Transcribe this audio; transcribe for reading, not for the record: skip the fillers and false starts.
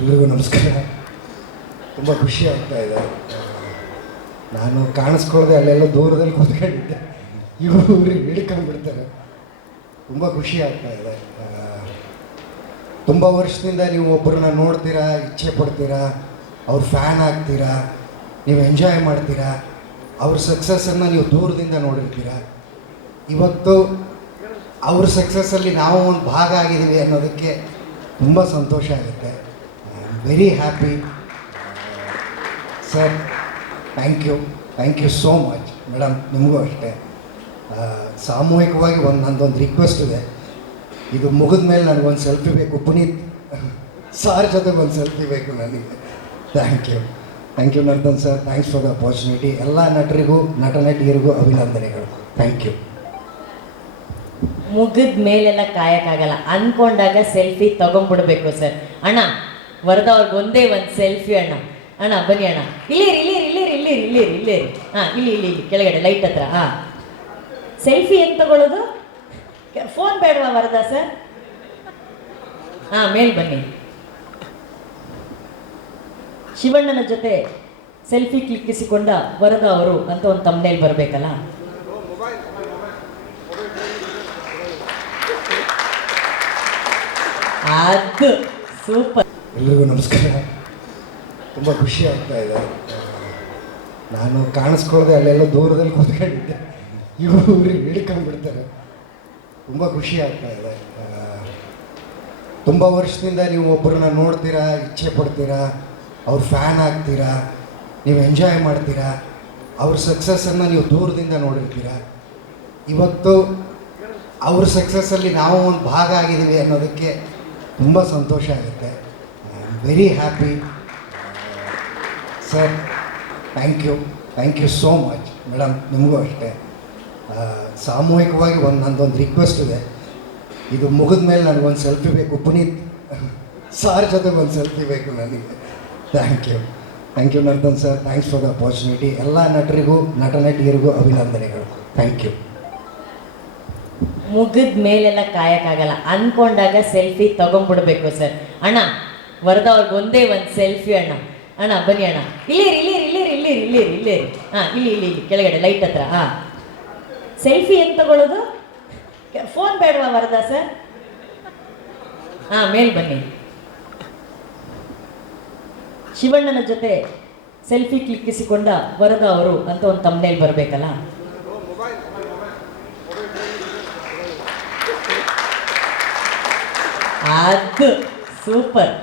ಎಲ್ರಿಗೂ ನಮಸ್ಕಾರ. ತುಂಬ ಖುಷಿ ಆಗ್ತಾ ಇದೆ. ನಾನು ಕಾಣಿಸ್ಕೊಳ್ಳದೆ ಅಲ್ಲೆಲ್ಲ ದೂರದಲ್ಲಿ ಕೂತ್ಕೊಂಡಿದ್ದೆ, ಇವರು ಹಿಡ್ಕೊಂಡ್ಬಿಡ್ತಾರೆ. ತುಂಬ ಖುಷಿ ಆಗ್ತಾ ಇದೆ. ತುಂಬ ವರ್ಷದಿಂದ ನೀವು ಒಬ್ಬರನ್ನ ನೋಡ್ತೀರಾ, ಇಚ್ಛೆ ಪಡ್ತೀರಾ, ಅವ್ರ ಫ್ಯಾನ್ ಆಗ್ತೀರಾ, ನೀವು ಎಂಜಾಯ್ ಮಾಡ್ತೀರಾ, ಅವ್ರ ಸಕ್ಸಸ್ಸನ್ನು ನೀವು ದೂರದಿಂದ ನೋಡಿರ್ತೀರ. ಇವತ್ತು ಅವ್ರ ಸಕ್ಸಸ್ಸಲ್ಲಿ ನಾವು ಒಂದು ಭಾಗ ಆಗಿದ್ದೀವಿ ಅನ್ನೋದಕ್ಕೆ ತುಂಬ ಸಂತೋಷ ಆಗುತ್ತೆ. Very happy sir. Thank you so much madam. ನಿಮಗೂ ಅಷ್ಟೇ. ಸಾಮೂಹಿಕವಾಗಿ ನಂದೊಂದು ರಿಕ್ವೆಸ್ಟ್ ಇದೆ. ಇದು ಮುಗಿದ ಮೇಲೆ ನನಗೊಂದು ಸೆಲ್ಫಿ ಬೇಕು. ಪುನೀತ್ ಸಾರ್ ಜೊತೆಗೆ ಒಂದು ಸೆಲ್ಫಿ ಬೇಕು ನನಗೆ. ಥ್ಯಾಂಕ್ ಯು ನರ್ದನ್ sir. Thanks for the opportunity. ಎಲ್ಲ ನಟರಿಗೂ ನಟನಟಿಯರಿಗೂ ಅಭಿನಂದನೆಗಳು. Thank you. ಮುಗಿದ ಮೇಲೆಲ್ಲ ಕಾಯಕ್ಕಾಗಲ್ಲ, ಅಂದ್ಕೊಂಡಾಗ ಸೆಲ್ಫಿ ತಗೊಂಡ್ಬಿಡ್ಬೇಕು ಸರ್. ಅಣ್ಣ ವರದ ಅವ್ರಿಗೆ ಒಂದೇ ಒಂದು ಸೆಲ್ಫಿ ಅಣ್ಣ. ಅಣ್ಣ ಬನ್ನಿ ಅಣ್ಣ, ಇಲ್ಲಿರಿ. ಹಾಂ, ಇಲ್ಲಿ ಕೆಳಗಡೆ ಲೈಟ್ ಹತ್ರ. ಹಾಂ, ಸೆಲ್ಫಿ ಏನು ತಗೊಳ್ಳೋದು? ಫೋನ್ ಬೇಡವಾ ವರದ ಸರ್? ಹಾಂ, ಮೇಲ್ ಬನ್ನಿ. ಶಿವಣ್ಣನ ಜೊತೆ ಸೆಲ್ಫಿ ಕ್ಲಿಕ್ಕಿಸಿಕೊಂಡ ವರದ ಅವರು ಅಂತ ಒಂದು ತಮ್ಮನೇಲಿ ಬರಬೇಕಲ್ಲ. ಅದು ಸೂಪರ್. ಎಲ್ರಿಗೂ ನಮಸ್ಕಾರ. ತುಂಬ ಖುಷಿ ಆಗ್ತಾ ಇದೆ. ನಾನು ಕಾಣಿಸ್ಕೊಳ್ಳದೆ ಅಲ್ಲೆಲ್ಲ ದೂರದಲ್ಲಿ ಕೂತ್ಕೊಂಡಿದ್ದೆ, ಇವರು ಹಿಡ್ಕೊಂಡ್ಬಿಡ್ತಾರೆ. ತುಂಬ ಖುಷಿ ಆಗ್ತಾ ಇದೆ. ತುಂಬ ವರ್ಷದಿಂದ ನೀವು ಒಬ್ಬರನ್ನ ನೋಡ್ತೀರಾ, ಇಚ್ಛೆ ಪಡ್ತೀರಾ, ಅವ್ರ ಫ್ಯಾನ್ ಆಗ್ತೀರಾ, ನೀವು ಎಂಜಾಯ್ ಮಾಡ್ತೀರಾ, ಅವ್ರ ಸಕ್ಸಸ್ಸನ್ನು ನೀವು ದೂರದಿಂದ ನೋಡಿರ್ತೀರ. ಇವತ್ತು ಅವ್ರ ಸಕ್ಸಸ್ಸಲ್ಲಿ ನಾವು ಒಂದು ಭಾಗ ಆಗಿದ್ದೀವಿ ಅನ್ನೋದಕ್ಕೆ ತುಂಬ ಸಂತೋಷ ಆಗುತ್ತೆ. Very happy sir. Thank you so much madam. ನಿಮಗೂ ಅಷ್ಟೇ. ಸಾಮೂಹಿಕವಾಗಿ ನಂದೊಂದು ರಿಕ್ವೆಸ್ಟ್ ಇದೆ. ಇದು ಮುಗಿದ ಮೇಲೆ ನನಗೊಂದು ಸೆಲ್ಫಿ ಬೇಕು. ಪುನೀತ್ ಸಾರ್ ಜೊತೆಗೆ ಒಂದು ಸೆಲ್ಫಿ ಬೇಕು ನನಗೆ. ಥ್ಯಾಂಕ್ ಯು ನರ್ದನ್ sir. Thanks for the opportunity. ಎಲ್ಲ ನಟರಿಗೂ ನಟನಟಿಯರಿಗೂ ಅಭಿನಂದನೆಗಳು. Thank you. ಮುಗಿದ ಮೇಲೆಲ್ಲ ಕಾಯಕ್ಕಾಗಲ್ಲ, ಅಂದ್ಕೊಂಡಾಗ ಸೆಲ್ಫಿ ತಗೊಂಡ್ಬಿಡ್ಬೇಕು ಸರ್. ಅಣ್ಣ ವರದ ಅವ್ರಿಗೆ ಒಂದೇ ಒಂದು ಸೆಲ್ಫಿ ಅಣ್ಣ. ಅಣ್ಣ ಬನ್ನಿ ಅಣ್ಣ, ಇಲ್ಲಿರಿ. ಹಾಂ, ಇಲ್ಲಿ ಕೆಳಗಡೆ ಲೈಟ್ ಹತ್ರ. ಹಾಂ, ಸೆಲ್ಫಿ ಏನು ತಗೊಳ್ಳೋದು? ಫೋನ್ ಬೇಡವಾ ವರದ ಸರ್? ಹಾಂ, ಮೇಲ್ ಬನ್ನಿ. ಶಿವಣ್ಣನ ಜೊತೆ ಸೆಲ್ಫಿ ಕ್ಲಿಕ್ಕಿಸಿಕೊಂಡ ವರದ ಅವರು ಅಂತ ಒಂದು ತಮ್ಮನೇಲಿ ಬರಬೇಕಲ್ಲ. ಅದು ಸೂಪರ್.